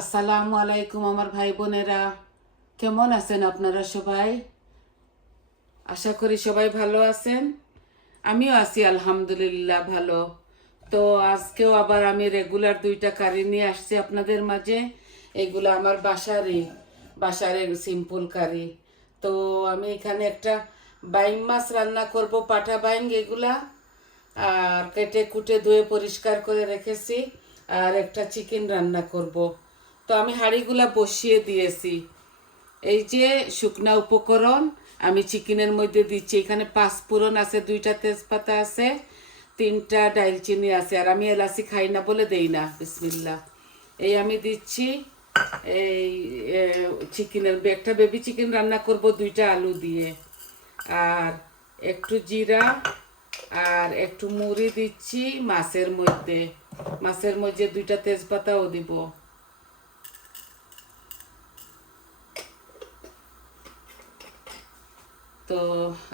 আসসালামু আলাইকুম আমার ভাই বোনেরা, কেমন আছেন আপনারা সবাই? আশা করি সবাই ভালো আছেন। আমিও আছি আলহামদুলিল্লাহ ভালো। তো আজকেও আবার আমি রেগুলার দুইটা কারি নিয়ে আসছি আপনাদের মাঝে। এগুলো আমার বাসারের সিম্পল কারি। তো আমি এখানে একটা বাইং মাছ রান্না করব, পাঠা বাইং এগুলা, আর কেটে কুটে ধুয়ে পরিষ্কার করে রেখেছি। আর একটা চিকেন রান্না করব। তো আমি হাঁড়িগুলা বসিয়ে দিয়েছি। এই যে শুকনা উপকরণ আমি চিকেনের মধ্যে দিচ্ছি। এখানে পাঁচফোড়ন আছে, দুইটা তেজপাতা আছে, তিনটা ডালচিনি আছে। আর আমি এলাচি খাই না বলে দেই না। বিসমিল্লাহ। এই আমি দিচ্ছি। এই চিকেনের একটা বেবি চিকেন রান্না করব দুইটা আলু দিয়ে। আর একটু জিরা আর একটু মুড়ি দিচ্ছি মাছের মধ্যে দুইটা তেজপাতাও দিব। তো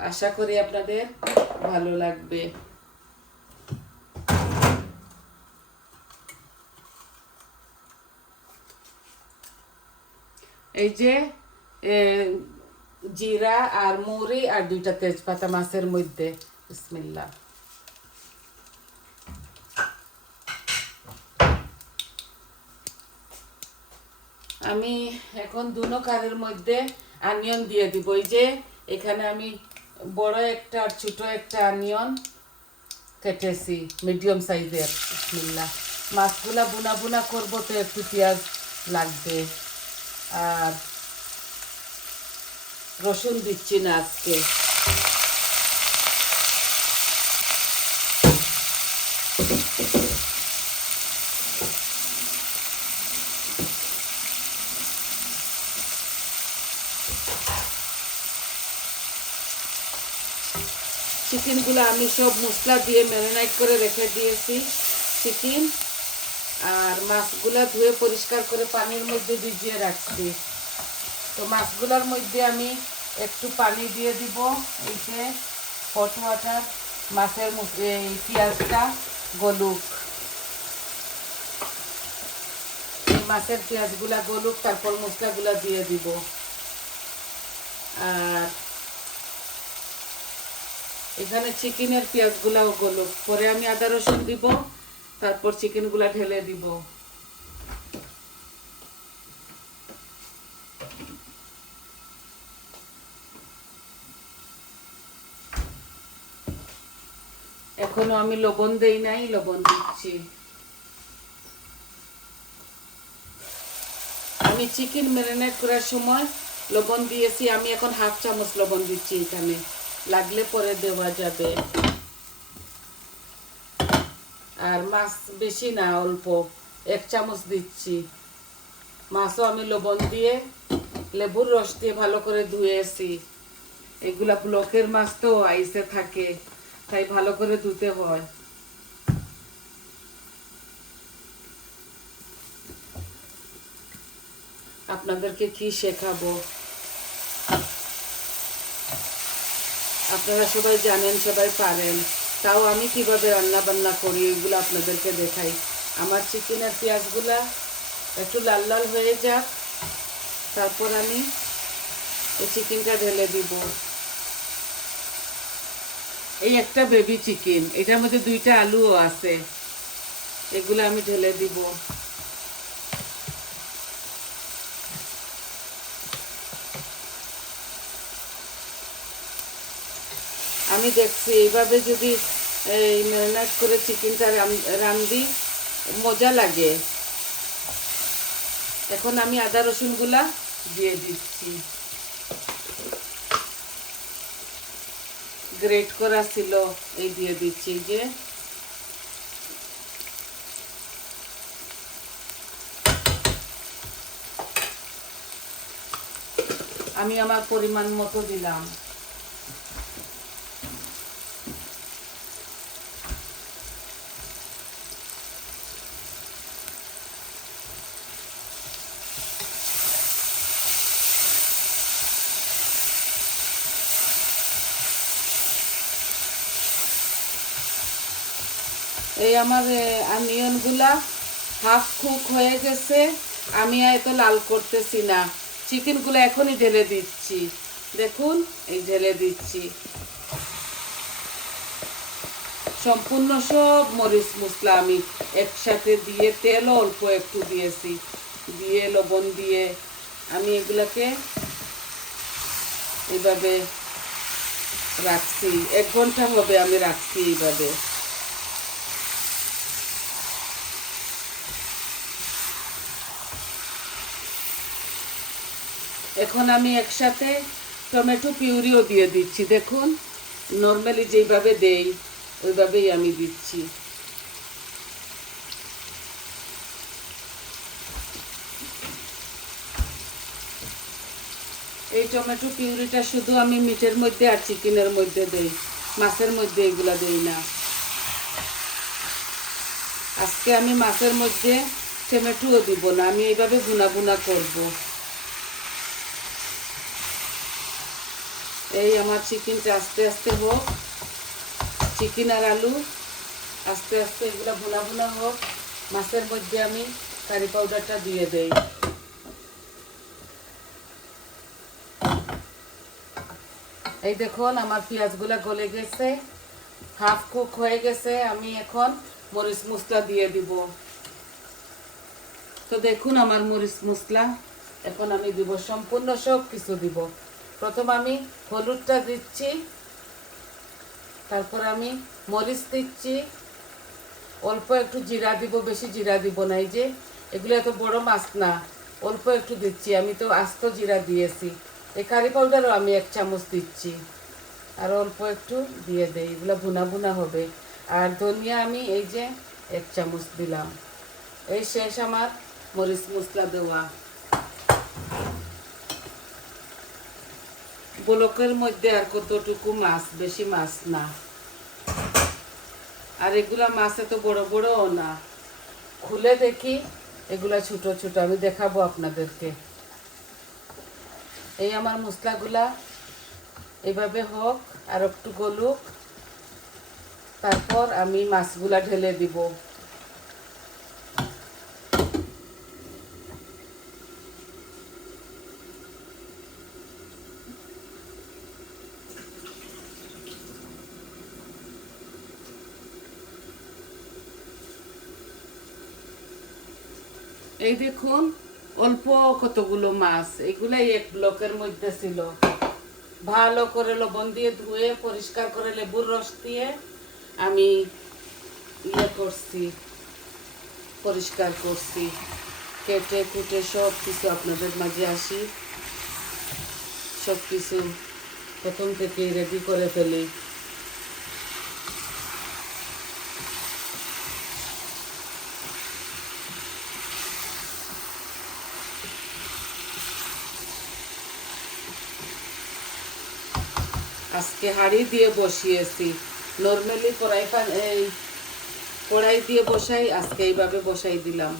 আশা করি আপনাদের ভালো লাগবে। এই যে এ, জিরা আর মুড়ি আর দুইটা তেজপাতা মাছের মধ্যে। বিসমিল্লাহ। আমি এখন দুনো কারের মধ্যে অনিয়ন দিয়ে দিব। এই যে এখানে আমি বড় একটা আর ছোট একটা অনিয়ন কেটেছি, মিডিয়াম সাইজের। বিসমিল্লাহ। মাছগুলা বুনা বুনা করবো তো একটু পেঁয়াজ লাগবে। আর রসুন দিচ্ছি না আজকে। চিকেনগুলো আমি সব মশলা দিয়ে ম্যারিনেট করে রেখে দিয়েছি চিকেন। আর মাছগুলা ধুয়ে পরিষ্কার করে পানির মধ্যে ভিজিয়ে রাখছি। তো মাছগুলোর মধ্যে আমি একটু পানি দিয়ে দিব। এই যে হট ওয়াটার, মাছের এই পেঁয়াজটা গলুক। এই মাছের পেঁয়াজগুলা গলুক, তারপর মশলাগুলা দিয়ে দিব। আর এখানে চিকেনের পেঁয়াজগুলাও গলুক, পরে আমি আদা রসুন দিব, তারপর চিকেনগুলা ঢেলে দিব। এখনো আমি লবণ দেই নাই, লবণ দিচ্ছি। আমি চিকেন ম্যারিনেট করার সময় লবণ দিয়েছি, আমি এখন হাফ চামচ লবণ দিচ্ছি এখানে, লাগলে পরে দেওয়া যাবে। আর মাছ বেশি না, অল্প 1 চামচ দিচ্ছি। মাছও আমি লবণ দিয়ে লেবুর রস দিয়ে ভালো করে ধুয়েছি। এগুলা ব্লকের মাছ তো আইসে থাকে, তাই ভালো করে ধুতে হয়। আপনাদেরকে কি শেখাবো, আপনারা সবাই জানেন, সবাই পারেন, তাও আমি কিভাবে রান্না বান্না করি এগুলো আপনাদেরকে দেখাই। আমার চিকেনের পেঁয়াজগুলা একটু লাল লাল হয়ে যাক, তারপর আমি এই চিকেনটা ঢেলে দিব। এই একটা বেবি চিকেন, এটার মধ্যে দুইটা আলুও আছে, এগুলো আমি ঢেলে দিব। আমি দেখছি এইভাবে যদি এই ম্যারিনেট করে চিকেনটা রান্ধি মজা লাগে। এখন আমি আদা রসুনগুলা দিয়ে দিচ্ছি। গ্রেট করা ছিল, এই দিয়ে দিচ্ছি। যে আমি আমার পরিমাণ মতো দিলাম। এই আমার অনিয়নগুলা হাফ কুক হয়ে গেছে। আমি এত লাল করতেছি না, চিকেনগুলো এখনই ঢেলে দিচ্ছি। দেখুন, এই ঢেলে দিচ্ছি সম্পূর্ণ সব মরিচ মশলা আমি একসাথে দিয়ে, তেলও অল্প একটু দিয়েছি, দিয়ে লবণ দিয়ে আমি এগুলাকে এইভাবে রাখছি। 1 ঘন্টা হবে আমি রাখছি এইভাবে। এখন আমি একসাথে টমেটো পিউরিও দিয়ে দিচ্ছি। দেখুন, নর্মালি যেইভাবে দেই ওইভাবেই আমি দিচ্ছি। এই টমেটো পিউরিটা শুধু আমি মিটের মধ্যে আর চিকেনের মধ্যে দেই, মাছের মধ্যে এগুলা দেই না। আজকে আমি মাছের মধ্যে টমেটোও দিব না, আমি এইভাবে ভুনা ভুনা করব। এই আমার চিকেনটা আস্তে আস্তে হোক, চিকেন আর আলু আস্তে আস্তে এগুলা ভুনা ভুনা হোক। মাছের মধ্যে আমি কারি পাউডারটা দিয়ে দেই। এই দেখুন, আমার পেঁয়াজগুলা গলে গেছে, হাফ কুক হয়ে গেছে। আমি এখন মরিচ মশলা দিয়ে দিব। তো দেখুন আমার মরিচ মশলা এখন আমি দিব, সম্পূর্ণ সব কিছু দিব। প্রথম আমি হলুদটা দিচ্ছি, তারপর আমি মরিচ দিচ্ছি, অল্প একটু জিরা দিব, বেশি জিরা দিব না। এই যে এগুলো এত বড় মাছ না, অল্প একটু দিচ্ছি। আমি তো আস্ত জিরা দিয়েছি। এই কারি পাউডারও আমি 1 চামচ দিচ্ছি, আর অল্প একটু দিয়ে দেই, এগুলো ভুনা ভুনা হবে। আর ধনিয়া আমি এই যে 1 চামচ দিলাম। এই শেষ আমার মরিচ মশলা দেওয়া। ব্লকের মধ্যে আর কতটুকু মাছ, বেশি মাছ না। আর এগুলা মাছ এত বড় বড়ও না, খুলে দেখি এগুলা ছোট ছোট, আমি দেখাবো আপনাদেরকে। এই আমার মশলাগুলা এইভাবে হোক, আর একটু গলুক, তারপর আমি মাছগুলা ঢেলে দিব। এই দেখুন, অল্প কতগুলো মাছ, এগুলাই 1 ব্লকের মধ্যে ছিল। ভালো করে লবণ দিয়ে ধুয়ে পরিষ্কার করে লেবুর রস দিয়ে আমি করছি, পরিষ্কার করছি, কেটে কুটে সব কিছু আপনাদের মাঝে আসি, সব কিছু প্রথম থেকে রেডি করে ফেলি। আজকে হাঁড়ি দিয়ে বসিয়েছি, নর্মালি কড়াই দিয়ে বসাই, আজকে এইভাবে বসাই দিলাম।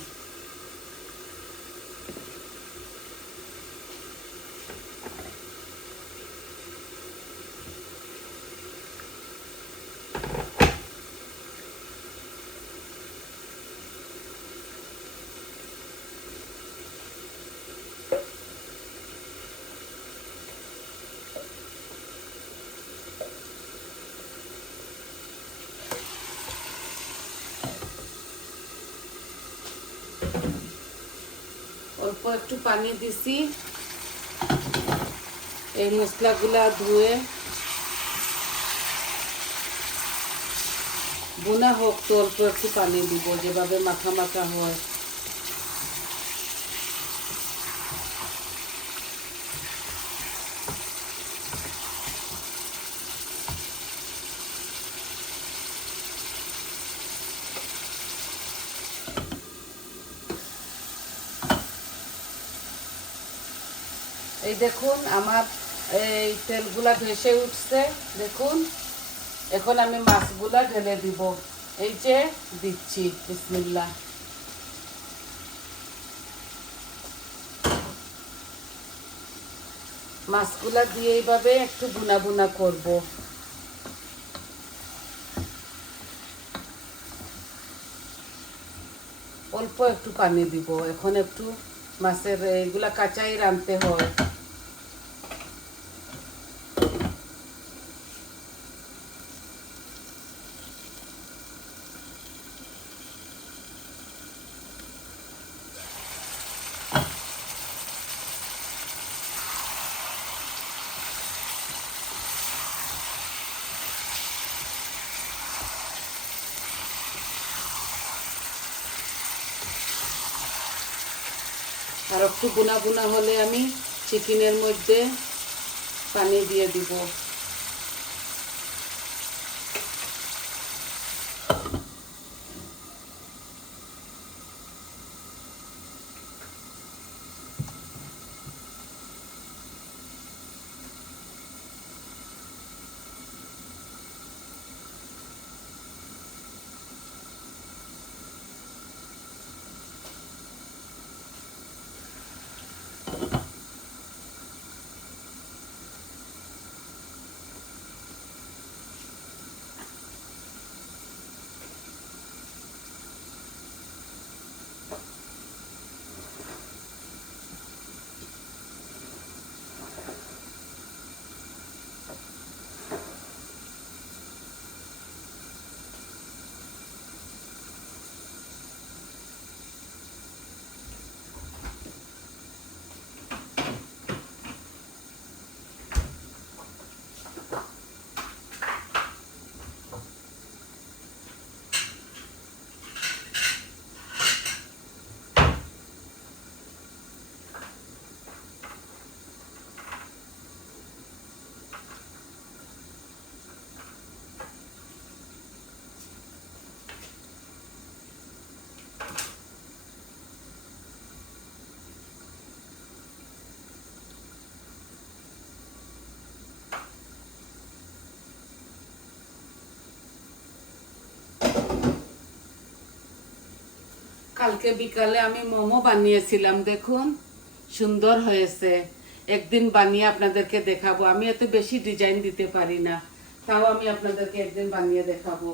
অল্প একটু পানি দিছি, এই মশলাগুলা ধুয়ে বোনা হোক, তো অল্প একটু পানি দিব, যেভাবে মাখা মাখা হয়। এই দেখুন আমার এই তেলগুলা ভেসে উঠছে, দেখুন। এখন আমি মাছগুলা ঢেলে দিব। এই যে দিচ্ছি, বিসমিল্লাহ। মাছগুলা দিয়ে এইভাবে একটু ভুনা ভুনা করব। অল্প একটু পানি দিব, এখন একটু মাছের এগুলা কাঁচাই রাঁধতে হয়। আর একটু বুনা বুনা হলে আমি চিকেনের মধ্যে পানি দিয়ে দিব। কালকে বিকালে আমি মোমো বানিয়েছিলাম, দেখুন সুন্দর হয়েছে। একদিন বানিয়ে আপনাদেরকে দেখাবো। আমি এত বেশি ডিজাইন দিতে পারি না, তাও আমি আপনাদেরকে একদিন বানিয়ে দেখাবো।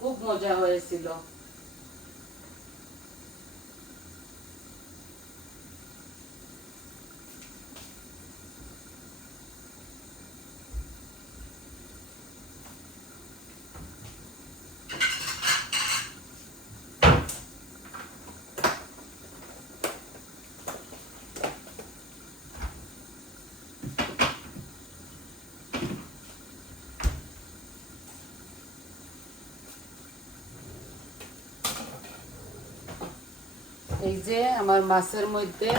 খুব মজা হয়েছিল। এই যে আমার মাছের মধ্যে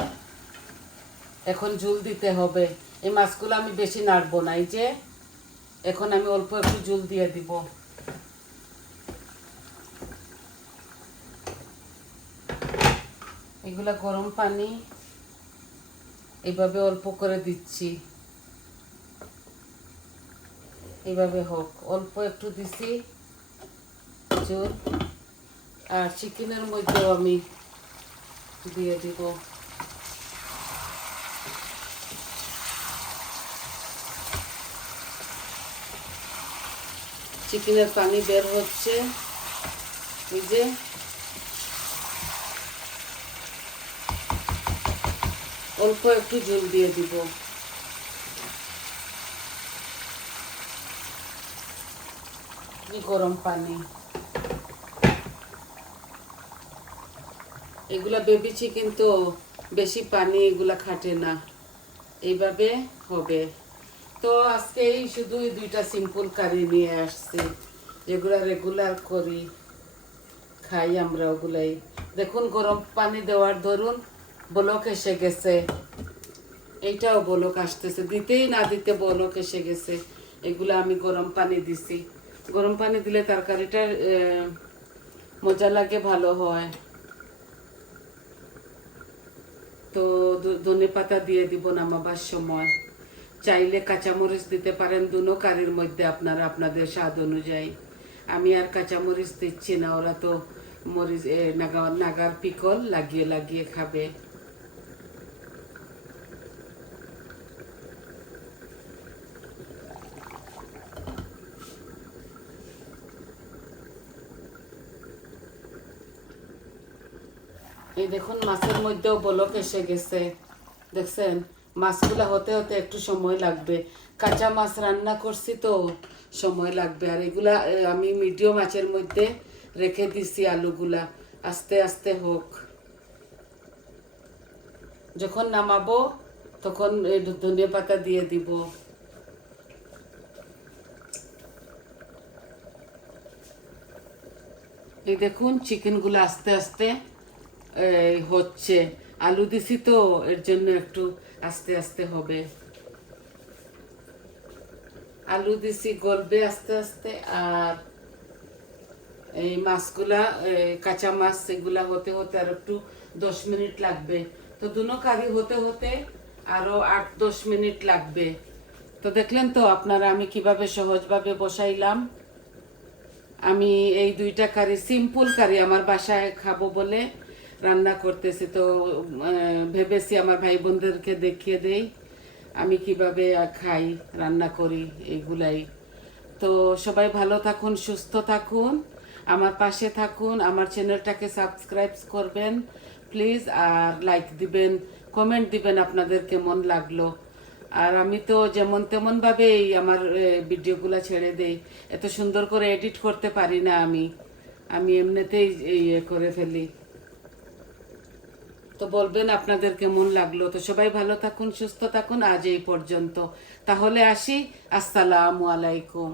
এখন ঝোল দিতে হবে। এই মাছগুলো আমি বেশি নাড়বো না। এই যে এখন আমি অল্প একটু ঝোল দিয়ে দিব। এগুলা গরম পানি এইভাবে অল্প করে দিচ্ছি। এইভাবে হোক, অল্প একটু দিছি ঝোল। আর চিকেনের মধ্যেও আমি দিয়ে দিব। চিকেনের পানি বের হচ্ছে, এই যে অল্প একটু ঝোল দিয়ে দিব। গরম পানি। এগুলা বেবি চিকেন তো বেশি পানি এগুলা খাটে না, এইভাবে হবে। তো আজকে এই শুধু দুইটা সিম্পল কারি নিয়ে আসছি, যেগুলা রেগুলার করি, খাই আমরা ওগুলাই। দেখুন গরম পানি দেওয়ার ধরুন বলক এসে গেছে, এইটাও বলক আসতেছে, দিতেই না দিতে বলক এসে গেছে। এগুলা আমি গরম পানি দিছি। গরম পানি দিলে তরকারিটা মজা লাগে, ভালো হয়। তো ধনে পাতা দিয়ে দিব নামাবার সময়। চাইলে কাঁচামরিচ দিতে পারেন দুনো কারির মধ্যে, আপনারা আপনাদের স্বাদ অনুযায়ী। আমি আর কাঁচামরিচ দিচ্ছি না, ওরা তো মরিচ নাগার পিকল লাগিয়ে লাগিয়ে খাবে। এই দেখুন মাছের মধ্যেও বলক এসে গেছে, দেখছেন? মাছগুলা হতে হতে একটু সময় লাগবে, কাঁচা মাছ রান্না করছি তো সময় লাগবে। আর এগুলা আমি মিডিয়াম আঁচের মধ্যে রেখে দিছি, আলুগুলা আস্তে আস্তে হোক। যখন নামাবো তখন ধনিয়া পাতা দিয়ে দিব। এই দেখুন চিকেনগুলো আস্তে আস্তে হচ্ছে, আলু দিছি তো এর জন্য একটু আস্তে আস্তে হবে। আলু দিছি গলবে আস্তে আস্তে। আর এই মাছগুলা কাঁচা মাছ এগুলা হতে হতে আর একটু 10 মিনিট লাগবে। তো দুনো কারি হতে হতে আরো 8-10 মিনিট লাগবে। তো দেখলেন তো আপনারা আমি কিভাবে সহজভাবে বসাইলাম। আমি এই দুইটা কারি, সিম্পল কারি, আমার বাসায় খাবো বলে রান্না করতেছি। তো ভেবেছি আমার ভাই বোনদেরকে দেখিয়ে দেই আমি কিভাবে খাই, রান্না করি এইগুলাই। তো সবাই ভালো থাকুন, সুস্থ থাকুন, আমার পাশে থাকুন, আমার চ্যানেলটাকে সাবস্ক্রাইব করবেন প্লিজ, আর লাইক দিবেন, কমেন্ট দিবেন আপনাদের কেমন লাগলো। আর আমি তো যেমন তেমনভাবেই আমার ভিডিওগুলো ছেড়ে দেই, এত সুন্দর করে এডিট করতে পারি না আমি, আমি এমনিতেই ইয়ে করে ফেলি। তো বলবেন আপনাদের কেমন লাগলো। তো সবাই ভালো থাকুন, সুস্থ থাকুন, আজ এই পর্যন্ত। তাহলে আসি, আসসালামু আলাইকুম।